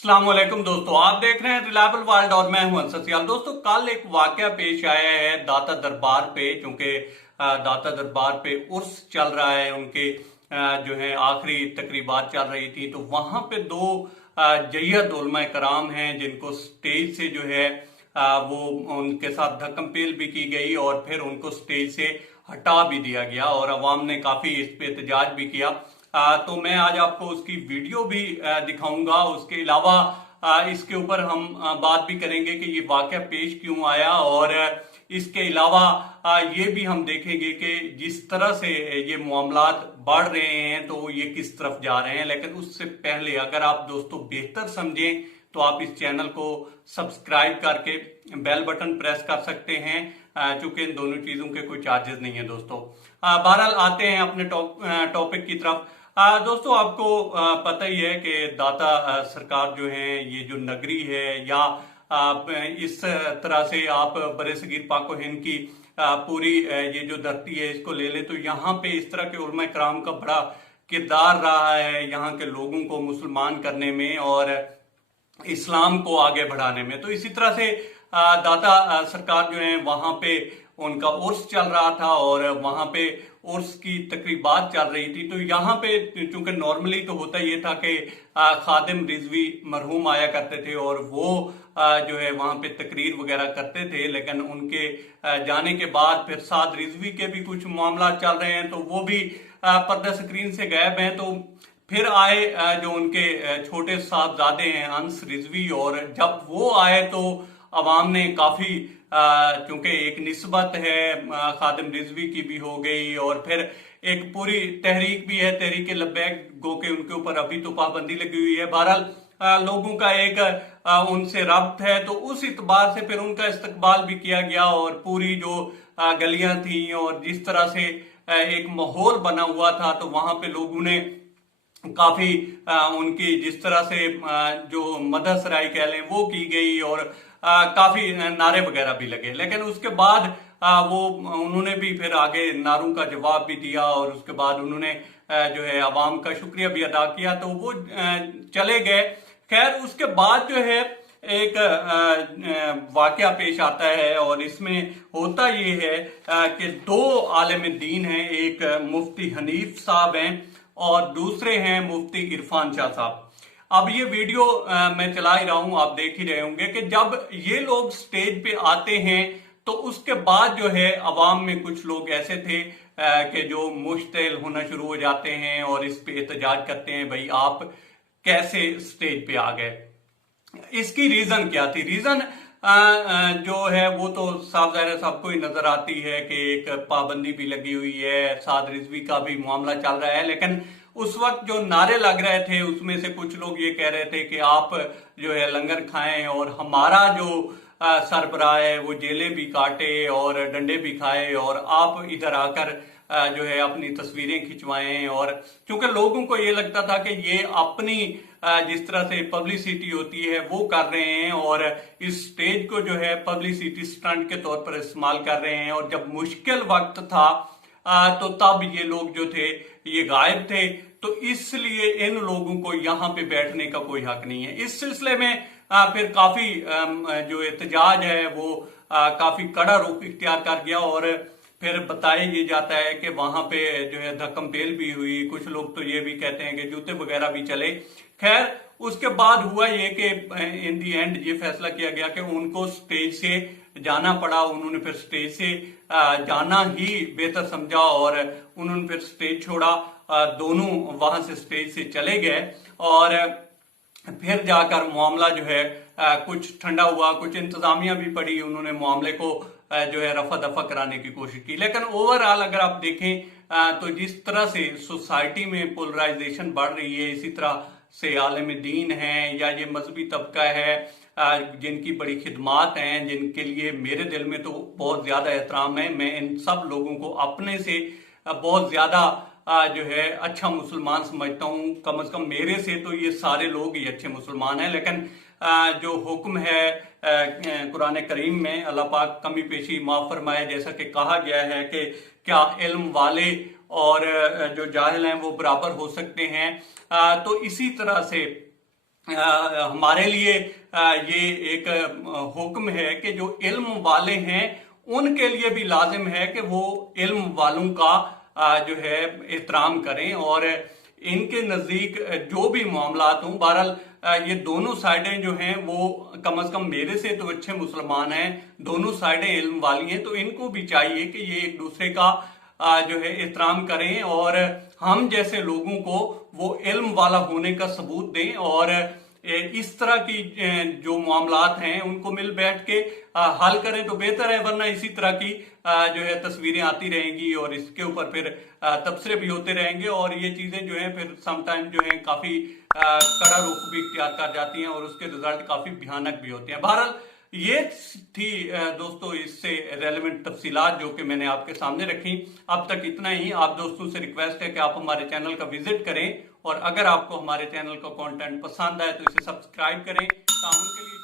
अस्सलामुअलैकुम दोस्तों, आप देख रहे हैं रिलायबल वर्ल्ड और मैं हूं अंसर सियाल। दोस्तों, कल एक वाकया पेश आया है दाता दरबार पे, क्योंकि दाता दरबार पे उर्स चल रहा है। उनके जो है आखिरी तकरीबात चल रही थी, तो वहां पे दो जय्यद उलमा कराम हैं जिनको स्टेज से जो है वो उनके साथ धक्कमपेल भी की गई और फिर उनको स्टेज से हटा भी दिया गया और अवाम ने काफी इस पे एहतजाज भी किया। तो मैं आज आपको उसकी वीडियो भी दिखाऊंगा। उसके अलावा इसके ऊपर हम बात भी करेंगे कि ये वाकया पेश क्यों आया, और इसके अलावा ये भी हम देखेंगे कि जिस तरह से ये मामलात बढ़ रहे हैं तो ये किस तरफ जा रहे हैं। लेकिन उससे पहले अगर आप दोस्तों बेहतर समझें तो आप इस चैनल को सब्सक्राइब करके बेल बटन प्रेस कर सकते हैं, चूंकि इन दोनों चीजों के कोई चार्जेस नहीं है दोस्तों। बहरहाल आते हैं अपने टॉपिक की तरफ। दोस्तों, आपको पता ही है कि दाता सरकार जो है, ये जो नगरी है या इस तरह से आप बरेसगीर पाको हिंद की पूरी ये जो धरती है इसको ले लें, तो यहाँ पे इस तरह के उलमा कराम का बड़ा किरदार रहा है यहाँ के लोगों को मुसलमान करने में और इस्लाम को आगे बढ़ाने में। तो इसी तरह से दाता सरकार जो है वहां पे उनका उर्स चल रहा था और वहां पे उर्स की तकरीबात चल रही थी। तो यहाँ पे चूंकि नॉर्मली तो होता ये था कि खादिम रिजवी मरहूम आया करते थे और वो जो है वहां पे तकरीर वगैरह करते थे, लेकिन उनके जाने के बाद फिर साद रिजवी के भी कुछ मामला चल रहे हैं, तो वो भी पर्दा स्क्रीन से गायब हैं। तो फिर आए जो उनके छोटे साहबजादे हैं अंस रिजवी, और जब वो आए तो अवाम ने काफी चूंकि एक निस्बत है खादिम रिजवी की भी हो गई और फिर एक पूरी तहरीक भी है, तहरीक लब्बैक गो के उनके ऊपर अभी तो पाबंदी लगी हुई है। बहरहाल लोगों का एक उनसे रब्त है, तो उस इतबार से फिर उनका इस्तकबाल भी किया गया और पूरी जो गलियां थी और जिस तरह से एक माहौल बना हुआ था, तो वहां पे लोगों ने काफी उनकी जिस तरह से जो मदहसराई कह लें वो की गई और काफी नारे वगैरह भी लगे। लेकिन उसके बाद वो उन्होंने भी फिर आगे नारों का जवाब भी दिया और उसके बाद उन्होंने जो है अवाम का शुक्रिया भी अदा किया, तो वो चले गए। खैर, उसके बाद जो है एक वाकया पेश आता है और इसमें होता ये है कि दो आलिम दीन हैं, एक मुफ्ती हनीफ साहब हैं और दूसरे हैं मुफ्ती इरफान शाह साहब। अब ये वीडियो मैं चला ही रहा हूं, आप देख ही रहे होंगे कि जब ये लोग स्टेज पे आते हैं तो उसके बाद जो है अवाम में कुछ लोग ऐसे थे कि जो मुश्तिल होना शुरू हो जाते हैं और इस पे एहतजाज करते हैं, भाई आप कैसे स्टेज पे आ गए। इसकी रीजन क्या थी? रीजन जो है वो तो साफ ज़ाहिर सबको ही नजर आती है कि एक पाबंदी भी लगी हुई है, साद रिजवी का भी मामला चल रहा है। लेकिन उस वक्त जो नारे लग रहे थे उसमें से कुछ लोग ये कह रहे थे कि आप जो है लंगर खाएं और हमारा जो सरबराह है वो जेलें भी काटे और डंडे भी खाए और आप इधर आकर जो है अपनी तस्वीरें खिंचवाएं। और क्योंकि लोगों को ये लगता था कि ये अपनी जिस तरह से पब्लिसिटी होती है वो कर रहे हैं और इस स्टेज को जो है पब्लिसिटी स्टंट के तौर पर इस्तेमाल कर रहे हैं, और जब मुश्किल वक्त था तो तब ये लोग जो थे ये गायब थे, तो इसलिए इन लोगों को यहाँ पे बैठने का कोई हक नहीं है। इस सिलसिले में फिर काफी जो एहतजाज है वो काफी कड़ा रुख इख्तियार कर गया और फिर बताया ये जाता है कि वहां पे जो है धक्कमपेल भी हुई, कुछ लोग तो ये भी कहते हैं कि जूते वगैरह भी चले। खैर, उसके बाद हुआ ये कि इन दी एंड ये फैसला किया गया कि उनको स्टेज से जाना पड़ा। उन्होंने फिर स्टेज से जाना ही बेहतर समझा और उन्होंने फिर स्टेज छोड़ा। दोनों वहां से स्टेज से चले गए और फिर जाकर मामला जो है कुछ ठंडा हुआ, कुछ इंतजामिया भी पड़ी, उन्होंने मामले को जो है रफा दफा कराने की कोशिश की। लेकिन ओवरऑल अगर आप देखें तो जिस तरह से सोसाइटी में पोलराइजेशन बढ़ रही है, इसी तरह से आलिम दीन है या ये मजहबी तबका है जिनकी बड़ी खिदमात हैं, जिनके लिए मेरे दिल में तो बहुत ज्यादा एहतराम है। मैं इन सब लोगों को अपने से बहुत ज्यादा जो है अच्छा मुसलमान समझता हूँ। कम से कम मेरे से तो ये सारे लोग ही अच्छे मुसलमान हैं। लेकिन जो हुक्म है कुरान करीम में, अल्लाह पाक कमी पेशी माफ फरमाए, जैसा कि कहा गया है कि क्या इल्म वाले और जो जाहिल हैं वो बराबर हो सकते हैं। तो इसी तरह से हमारे लिए ये एक हुक्म है कि जो इल्म वाले हैं उनके लिए भी लाजिम है कि वो इल्म वालों का जो है एहतराम करें, और इनके नज़दीक जो भी मामलात हों, बहरहाल ये दोनों साइडें जो हैं वो कम से कम मेरे से तो अच्छे मुसलमान हैं, दोनों साइडें इल्म वाली हैं, तो इनको भी चाहिए कि ये एक दूसरे का जो है एहतराम करें और हम जैसे लोगों को वो इल्म वाला होने का सबूत दें, और इस तरह की जो मामलात हैं उनको मिल बैठ के हल करें तो बेहतर है, वरना इसी तरह की जो है तस्वीरें आती रहेंगी और इसके ऊपर फिर तबसरे भी होते रहेंगे, और ये चीजें जो है फिर समटाइम जो है काफी कड़ा रुख भी इख्तियार कर जाती हैं और उसके रिजल्ट काफी भयानक भी होते हैं। बहरहाल ये थी दोस्तों इससे रेलेवेंट तफसीलात जो कि मैंने आपके सामने रखी। अब तक इतना ही। आप दोस्तों से रिक्वेस्ट है कि आप हमारे चैनल का विजिट करें, और अगर आपको हमारे चैनल का कंटेंट पसंद आए तो इसे सब्सक्राइब करें। ताउन के लिए